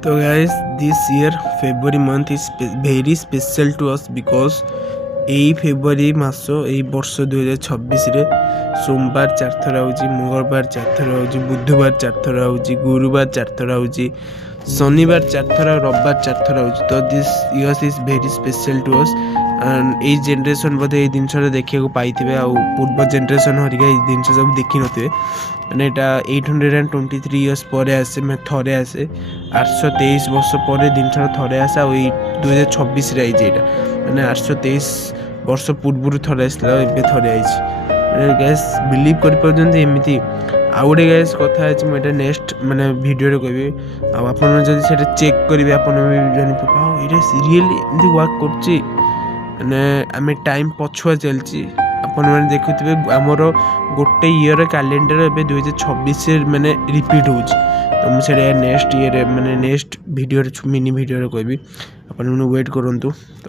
So guys, this year February month is very special to us because এই ফেব্রুয়ারি মাস এই বর্ষ 2026 সোমবার 4 থর হচ্ছে, মঙ্গলবার 4 থর হচ্ছে, বুধবার 4 থর হচ্ছে, গুরুবার 4 থর হচ্ছে, শনিবার 4 থর, রবিবার 4 থর হচ্ছে। তো this years is very special to us and ଏଇ ଜେନେରେସନ୍ ବୋଧେ ଏଇ ଜିନିଷଟା ଦେଖିବାକୁ ପାଇଥିବେ, ଆଉ ପୂର୍ବ ଜେନେରେସନ୍ ହରିକା ଏଇ ଜିନିଷ ସବୁ ଦେଖିନଥିବେ। ମାନେ ଏଇଟା 823 ଇୟର୍ସ ପରେ ଆସେ, ମାନେ ଥରେ ଆସେ। 823 ବର୍ଷ ପରେ ଜିନିଷଟା ଥରେ ଆସେ, ଆଉ ଏଇ 2026ରେ ଆଇଛି ଏଇଟା। ମାନେ 823 ବର୍ଷ ପୂର୍ବରୁ ଥରେ ଆସିଥିଲା, ଏବେ ଥରେ ଆଇଛି। ମାନେ ଗ୍ୟାସ୍ ବିଲିଭ୍ କରିପାରୁଛନ୍ତି ଏମିତି। ଆଉ ଗୋଟେ ଗ୍ୟାସ୍ କଥା ଅଛି, ମୁଁ ଏଇଟା ନେକ୍ସଟ ମାନେ ଭିଡ଼ିଓରେ କହିବି। ଆଉ ଆପଣ ଯଦି ସେଇଟା ଚେକ୍ କରିବେ ଆପଣ ବି ଜାଣିପାରିବେ, ଆଉ ଏଇଟା ସିରିଏଲି ଏମିତି ୱାର୍କ କରୁଛି। ମାନେ ଆମେ ଟାଇମ୍ ପଛୁଆ ଚାଲିଛି। ଆପଣମାନେ ଦେଖୁଥିବେ ଆମର ଗୋଟେ ଇୟର କ୍ୟାଲେଣ୍ଡର ଏବେ 2026 ମାନେ ରିପିଟ୍ ହେଉଛି। ତ ମୁଁ ସେଇଟା ନେକ୍ସଟ ଇୟରରେ ମାନେ ନେକ୍ସଟ ଭିଡ଼ିଓରେ ମିନି ଭିଡ଼ିଓରେ କହିବି, ଆପଣମାନେ ୱେଟ୍ କରନ୍ତୁ। ତ